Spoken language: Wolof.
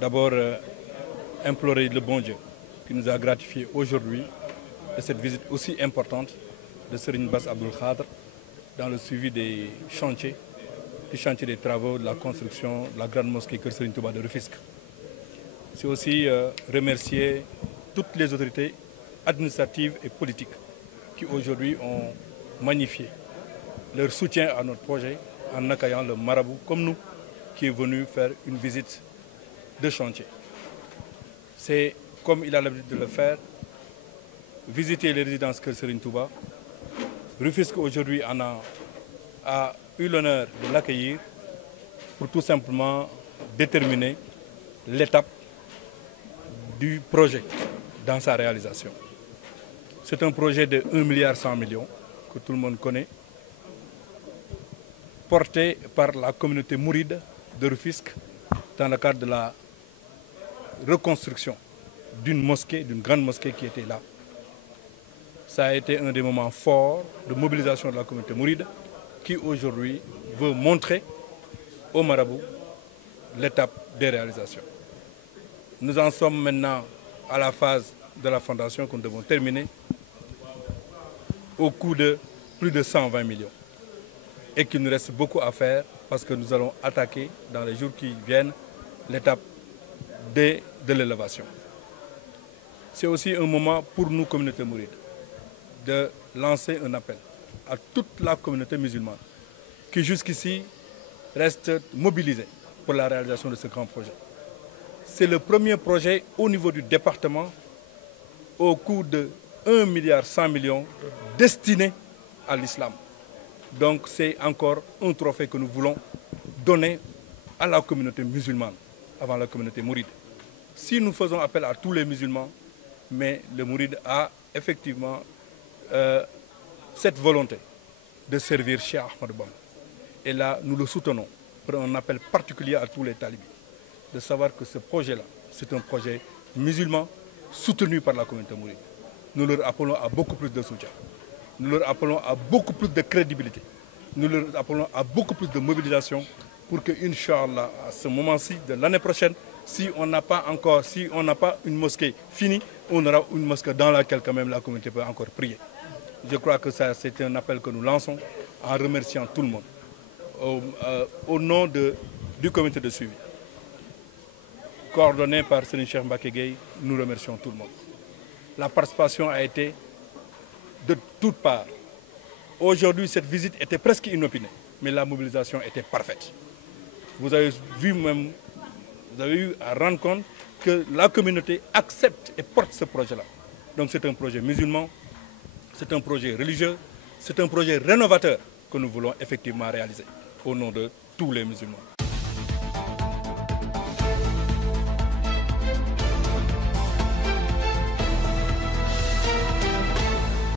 d'abord implorer le bon Dieu qui nous a gratifié aujourd'hui de cette visite aussi importante de Serigne Bass Abdou Khadre dans le suivi des chantiers, du chantier des travaux de la construction de la grande mosquée Keur Serigne Touba de Rufisque. C'est aussi remercier toutes les autorités administratives et politiques qui aujourd'hui ont magnifié leur soutien à notre projet en accueillant le marabout comme nous qui est venu faire une visite de chantier. C'est comme il a l'habitude de le faire, visiter les résidences Keur Serigne Touba. Rufisque aujourd'hui a eu l'honneur de l'accueillir pour tout simplement déterminer l'étape du projet dans sa réalisation. C'est un projet de 1,1 milliard que tout le monde connaît, porté par la communauté mouride de Rufisque dans le cadre de la reconstruction d'une mosquée, d'une grande mosquée qui était là. Ça a été un des moments forts de mobilisation de la communauté mouride qui aujourd'hui veut montrer au marabout l'étape des réalisations. Nous en sommes maintenant à la phase de la fondation que nous devons terminer au coût de plus de 120 millions. Et qu'il nous reste beaucoup à faire parce que nous allons attaquer dans les jours qui viennent l'étape de l'élévation. C'est aussi un moment pour nous, communauté mouride, de lancer un appel à toute la communauté musulmane qui jusqu'ici reste mobilisée pour la réalisation de ce grand projet. C'est le premier projet au niveau du département au coût de 1,1 milliard destiné à l'islam. Donc c'est encore un trophée que nous voulons donner à la communauté musulmane avant la communauté mouride. Si nous faisons appel à tous les musulmans, mais le mouride a effectivement cette volonté de servir Cheikh Ahmadou Bamba. Et là, nous le soutenons pour un appel particulier à tous les talibés, de savoir que ce projet-là, c'est un projet musulman soutenu par la communauté mouride. Nous leur appelons à beaucoup plus de soutien. Nous leur appelons à beaucoup plus de crédibilité. Nous leur appelons à beaucoup plus de mobilisation pour que, Inch'Allah, à ce moment-ci de l'année prochaine, si on n'a pas une mosquée finie, on aura une mosquée dans laquelle quand même la communauté peut encore prier. Je crois que ça, c'est un appel que nous lançons en remerciant tout le monde. Au nom du comité de suivi, coordonné par Serigne Cheikh Mbacké Gueye, nous remercions tout le monde. La participation a été de toutes parts. Aujourd'hui, cette visite était presque inopinée, mais la mobilisation était parfaite. Vous avez eu à rendre compte que la communauté accepte et porte ce projet-là. Donc c'est un projet musulman, c'est un projet religieux, c'est un projet rénovateur que nous voulons effectivement réaliser au nom de tous les musulmans.